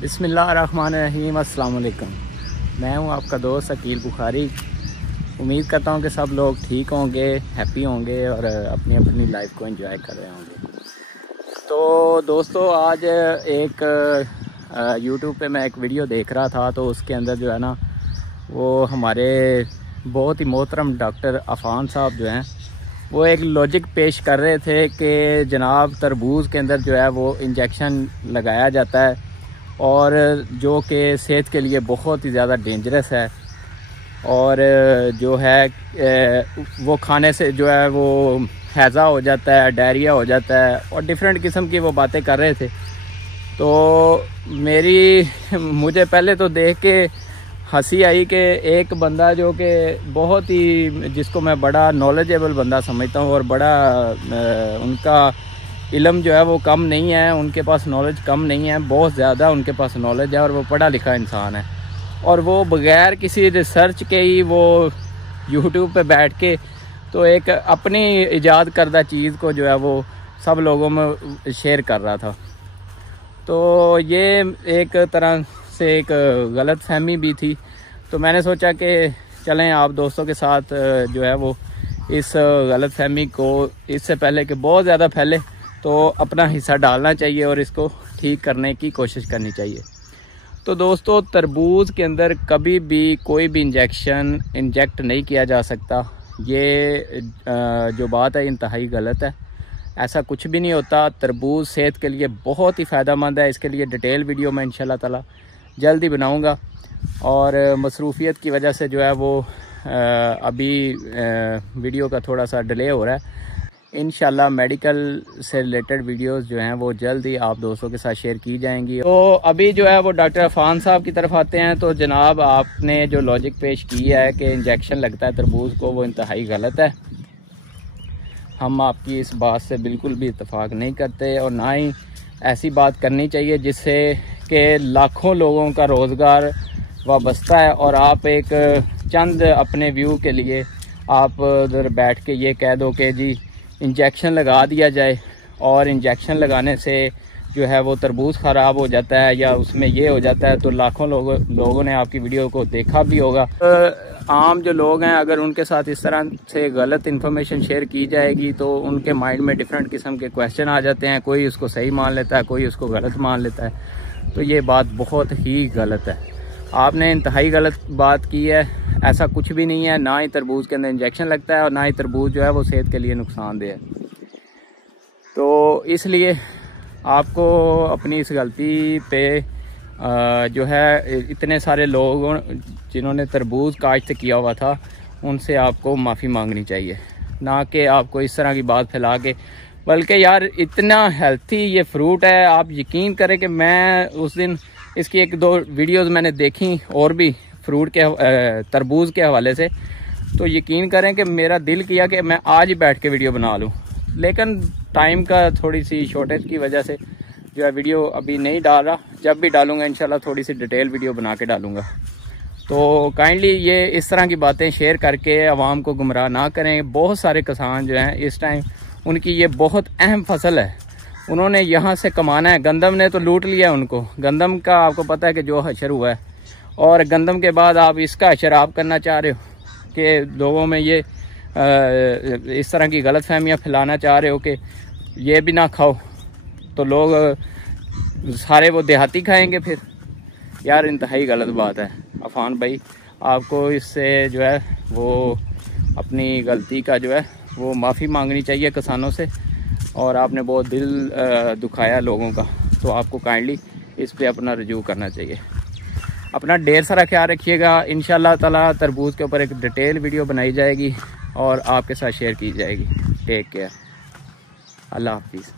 बिस्मिल्लाहिर्रहमानिर्रहीम। अस्सलाम वालेकुम। मैं हूं आपका दोस्त अकील बुखारी। उम्मीद करता हूं कि सब लोग ठीक होंगे, हैप्पी होंगे और अपनी अपनी लाइफ को एंजॉय कर रहे होंगे। तो दोस्तों, आज एक यूट्यूब पे मैं एक वीडियो देख रहा था, तो उसके अंदर जो है ना, वो हमारे बहुत ही मोहतरम डॉक्टर अफान साहब जो हैं, वो एक लॉजिक पेश कर रहे थे कि जनाब तरबूज के अंदर जो है वो इंजेक्शन लगाया जाता है और जो कि सेहत के लिए बहुत ही ज़्यादा डेंजरस है, और जो है वो खाने से जो है वो हैज़ा हो जाता है, डायरिया हो जाता है और डिफरेंट किस्म की वो बातें कर रहे थे। तो मुझे पहले तो देख के हंसी आई कि एक बंदा जो कि बहुत ही, जिसको मैं बड़ा नॉलेजेबल बंदा समझता हूँ और बड़ा उनका इल्म जो है वो कम नहीं है, उनके पास नॉलेज कम नहीं है, बहुत ज़्यादा उनके पास नॉलेज है और वो पढ़ा लिखा इंसान है, और वो बग़ैर किसी रिसर्च के ही वो यूट्यूब पे बैठ के तो एक अपनी ईजाद करदा चीज़ को जो है वो सब लोगों में शेयर कर रहा था। तो ये एक तरह से एक गलत फहमी भी थी। तो मैंने सोचा कि चलें आप दोस्तों के साथ जो है वो इस गलत फहमी को इससे पहले कि बहुत ज़्यादा फैले, तो अपना हिस्सा डालना चाहिए और इसको ठीक करने की कोशिश करनी चाहिए। तो दोस्तों, तरबूज के अंदर कभी भी कोई भी इंजेक्ट नहीं किया जा सकता। ये जो बात है इंतहाई गलत है, ऐसा कुछ भी नहीं होता। तरबूज सेहत के लिए बहुत ही फ़ायदेमंद है। इसके लिए डिटेल वीडियो मैं इंशाल्लाह ताला जल्द ही बनाऊँगा, और मसरूफियत की वजह से जो है वो अभी वीडियो का थोड़ा सा डिले हो रहा है। इंशाल्लाह मेडिकल से रिलेटेड वीडियोस जो हैं वो जल्द ही आप दोस्तों के साथ शेयर की जाएंगी। तो अभी जो है वो डॉक्टर अफान साहब की तरफ आते हैं। तो जनाब, आपने जो लॉजिक पेश किया है कि इंजेक्शन लगता है तरबूज को, वो इंतहाई गलत है। हम आपकी इस बात से बिल्कुल भी इत्तेफाक नहीं करते, और ना ही ऐसी बात करनी चाहिए जिससे कि लाखों लोगों का रोज़गार वाबस्ता है, और आप एक चंद अपने व्यू के लिए आप उधर बैठ के ये कह दो कि जी इंजेक्शन लगा दिया जाए, और इंजेक्शन लगाने से जो है वो तरबूज ख़राब हो जाता है या उसमें ये हो जाता है। तो लाखों लोगों ने आपकी वीडियो को देखा भी होगा। आम जो लोग हैं, अगर उनके साथ इस तरह से गलत इन्फॉर्मेशन शेयर की जाएगी तो उनके माइंड में डिफरेंट किस्म के क्वेश्चन आ जाते हैं। कोई उसको सही मान लेता है, कोई उसको गलत मान लेता है। तो ये बात बहुत ही गलत है। आपने इंतहाई गलत बात की है। ऐसा कुछ भी नहीं है। ना ही तरबूज के अंदर इंजेक्शन लगता है और ना ही तरबूज जो है वो सेहत के लिए नुकसानदेह है। तो इसलिए आपको अपनी इस गलती पे जो है इतने सारे लोगों जिन्होंने तरबूज काश्त किया हुआ था, उनसे आपको माफ़ी मांगनी चाहिए, ना कि आपको इस तरह की बात फैला के। बल्कि यार, इतना हेल्थी ये फ्रूट है। आप यकीन करें कि मैं उस दिन इसकी एक दो वीडियोस मैंने देखी और भी फ्रूट के तरबूज के हवाले से, तो यकीन करें कि मेरा दिल किया कि मैं आज ही बैठ के वीडियो बना लूं, लेकिन टाइम का थोड़ी सी शॉर्टेज की वजह से जो है वीडियो अभी नहीं डाल रहा। जब भी डालूंगा इंशाल्लाह थोड़ी सी डिटेल वीडियो बना के डालूंगा। तो काइंडली ये इस तरह की बातें शेयर करके आवाम को गुमराह ना करें। बहुत सारे किसान जो हैं इस टाइम, उनकी ये बहुत अहम फसल है, उन्होंने यहाँ से कमाना है। गंदम ने तो लूट लिया उनको। गंदम का आपको पता है कि जो हशर हुआ है, और गंदम के बाद आप इसका हशर आप करना चाह रहे हो कि लोगों में ये इस तरह की गलत फहमियाँ फैलाना चाह रहे हो कि ये भी ना खाओ, तो लोग सारे वो देहाती खाएंगे फिर। यार, इंतहाई गलत बात है। अफान भाई, आपको इससे जो है वो अपनी गलती का जो है वो माफ़ी मांगनी चाहिए किसानों से, और आपने बहुत दिल दुखाया लोगों का, तो आपको काइंडली इस पे अपना रिव्यू करना चाहिए। अपना ढेर सारा ख्याल रखिएगा। इंशाल्लाह ताला तरबूज के ऊपर एक डिटेल वीडियो बनाई जाएगी और आपके साथ शेयर की जाएगी। Take care. अल्लाह हाफिज़।